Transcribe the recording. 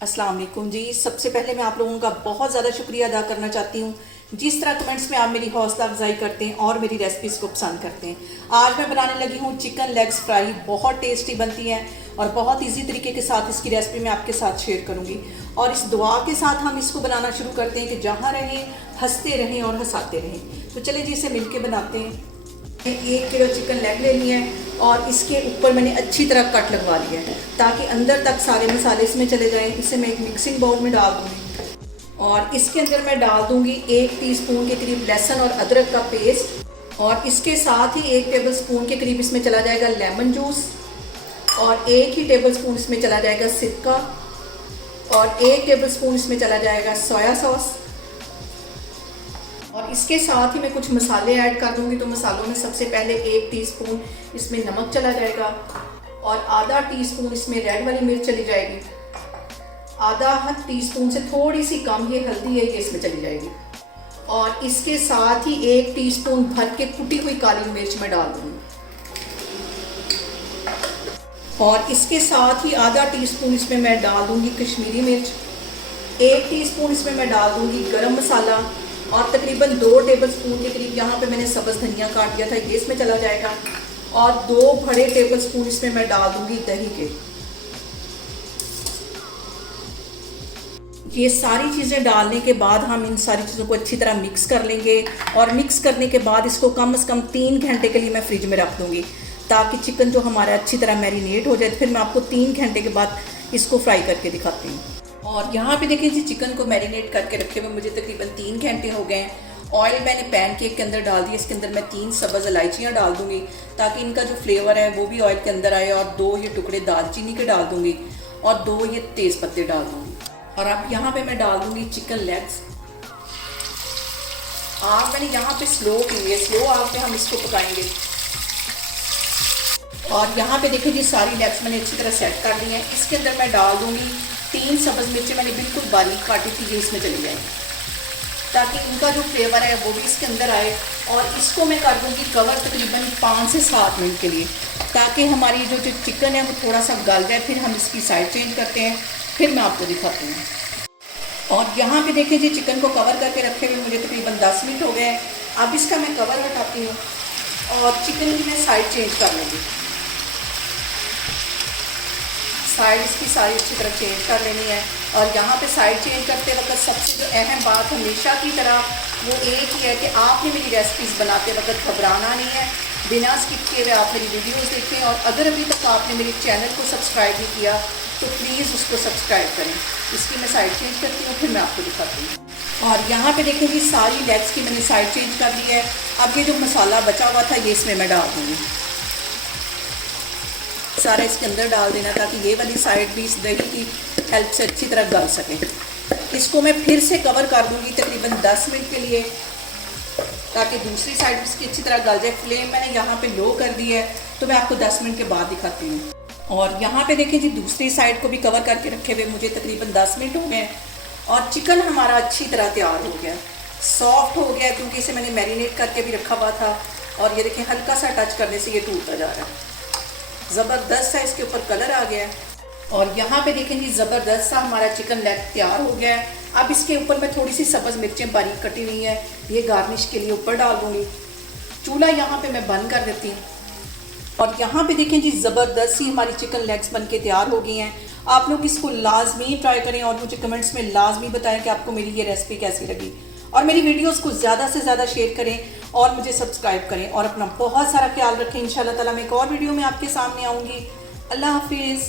अस्सलाम वालेकुम जी। सबसे पहले मैं आप लोगों का बहुत ज़्यादा शुक्रिया अदा करना चाहती हूँ जिस तरह कमेंट्स में आप मेरी हौसला अफजाई करते हैं और मेरी रेसिपीज़ को पसंद करते हैं। आज मैं बनाने लगी हूँ चिकन लेग्स फ्राई। बहुत टेस्टी बनती है और बहुत इजी तरीके के साथ इसकी रेसिपी मैं आपके साथ शेयर करूँगी। और इस दुआ के साथ हम इसको बनाना शुरू करते हैं कि जहाँ रहें हंसते रहें और हंसाते रहें। तो चले जी इसे मिल के बनाते हैं। 1 किलो चिकन लेग लेनी है और इसके ऊपर मैंने अच्छी तरह कट लगवा लिया है ताकि अंदर तक सारे मसाले इसमें चले जाएं। इसे मैं एक मिक्सिंग बाउल में डाल दूँगी और इसके अंदर मैं डाल दूँगी 1 टीस्पून के करीब लहसुन और अदरक का पेस्ट। और इसके साथ ही 1 टेबलस्पून के करीब इसमें चला जाएगा लेमन जूस और 1 ही टेबलस्पून इसमें चला जाएगा सिरका और 1 टेबलस्पून इसमें चला जाएगा सोया सॉस। और इसके साथ ही मैं कुछ मसाले ऐड कर दूंगी। तो मसालों में सबसे पहले 1 टीस्पून इसमें नमक चला जाएगा और आधा टीस्पून इसमें रेड वाली मिर्च चली जाएगी। आधा टीस्पून से थोड़ी सी कम ये हल्दी है, ये इसमें चली जाएगी। और इसके साथ ही 1 टीस्पून भर के कुटी हुई काली मिर्च में डाल दूंगी। और इसके साथ ही आधा टीस्पून इसमें मैं डाल दूंगी कश्मीरी मिर्च। 1 टीस्पून इसमें मैं डाल दूंगी गरम मसाला और तकरीबन 2 टेबलस्पून के करीब यहाँ पे मैंने सब्ज़ धनिया काट दिया था, ये इसमें चला जाएगा। और 2 बड़े टेबलस्पून इसमें मैं डाल दूंगी दही के। ये सारी चीज़ें डालने के बाद हम इन सारी चीज़ों को अच्छी तरह मिक्स कर लेंगे। और मिक्स करने के बाद इसको कम से कम 3 घंटे के लिए मैं फ्रिज में रख दूँगी ताकि चिकन जो हमारा अच्छी तरह मैरिनेट हो जाए। फिर मैं आपको 3 घंटे के बाद इसको फ्राई करके दिखाती हूँ। और यहाँ पे देखिए जी चिकन को मैरिनेट करके रखे हुए मुझे तकरीबन 3 घंटे हो गए हैं। ऑयल मैंने पैन केक के अंदर डाल दिया। इसके अंदर मैं 3 सब्ज़ इलायचियाँ डाल दूँगी ताकि इनका जो फ्लेवर है वो भी ऑयल के अंदर आए। और 2 ये टुकड़े दालचीनी के डाल दूँगी और 2 ये तेज़ पत्ते डाल दूँगी। और अब यहाँ पे मैं डाल दूँगी चिकन लेग्स। आग मैंने यहाँ पे स्लो की हुई है, स्लो आग पे हम इसको पकाएंगे। और यहाँ पे देखिए जी सारी लेग्स मैंने अच्छी तरह सेट कर ली हैं। इसके अंदर मैं डाल दूँगी 3 सब्ज़ मिर्चें मैंने बिल्कुल बारीक काटी थी, ये इसमें चली जाएंगी ताकि इनका जो फ्लेवर है वो भी इसके अंदर आए। और इसको मैं कर दूँगी कवर तकरीबन 5 से 7 मिनट के लिए ताकि हमारी जो चिकन है वो थोड़ा सा गल जाए। फिर हम इसकी साइड चेंज करते हैं, फिर मैं आपको दिखाती हूँ। और यहाँ पे देखिए जी चिकन को कवर करके रखे हुए मुझे तकरीबन 10 मिनट हो गए हैं। अब इसका मैं कवर हटाती हूँ और चिकन की मैं साइड चेंज कर लूँगी। साइड इसकी सारी अच्छी तरह चेंज कर लेनी है। और यहाँ पे साइड चेंज करते वक्त सबसे जो अहम बात हमेशा की तरह वो एक ही है कि आपने मेरी रेसिपीज़ बनाते वक्त घबराना नहीं है। बिना स्किप किए हुए आप मेरी वीडियोस देखें। और अगर अभी तक आपने मेरे चैनल को सब्सक्राइब नहीं किया तो प्लीज़ उसको सब्सक्राइब करें। इसकी मैं साइड चेंज करती हूँ, फिर मैं आपको दिखाती हूँ। और यहाँ पे देखिए जी सारी लेग्स की मैंने साइड चेंज कर ली है। अब ये जो मसाला बचा हुआ था ये इसमें मैं डाल दूँगी। सारा इसके अंदर डाल देना ताकि ये वाली साइड भी इस दही की हेल्प से अच्छी तरह गल सके। इसको मैं फिर से कवर कर दूँगी तकरीबन 10 मिनट के लिए ताकि दूसरी साइड इसकी अच्छी तरह गल जाए। फ्लेम मैंने यहाँ पे लो कर दी है तो मैं आपको 10 मिनट के बाद दिखाती हूँ। और यहाँ पे देखिए जी दूसरी साइड को भी कवर करके रखे हुए मुझे तकरीबन 10 मिनट हो गए और चिकन हमारा अच्छी तरह तैयार हो गया, सॉफ्ट हो गया क्योंकि इसे मैंने मैरिनेट करके भी रखा हुआ था। और ये देखिए हल्का सा टच करने से ये टूटता जा रहा है। ज़बरदस्त सा इसके ऊपर कलर आ गया है। और यहाँ पे देखें जी ज़बरदस्त सा हमारा चिकन लेग तैयार हो गया है। अब इसके ऊपर मैं थोड़ी सी सब्ज़ मिर्चें बारीक कटी हुई हैं, ये गार्निश के लिए ऊपर डाल दूँगी। चूल्हा यहाँ पे मैं बंद कर देती हूँ। और यहाँ पे देखें जी ज़बरदस्त सी हमारी चिकन लेग्स बन के तैयार हो गई हैं। आप लोग इसको लाजमी ट्राई करें और मुझे कमेंट्स में लाजमी बताएं कि आपको मेरी ये रेसिपी कैसी लगी। और मेरी वीडियोस को ज़्यादा से ज़्यादा शेयर करें और मुझे सब्सक्राइब करें। और अपना बहुत सारा ख्याल रखें। इंशाल्लाह ताला मैं एक और वीडियो में आपके सामने आऊँगी। अल्लाह हाफिज़।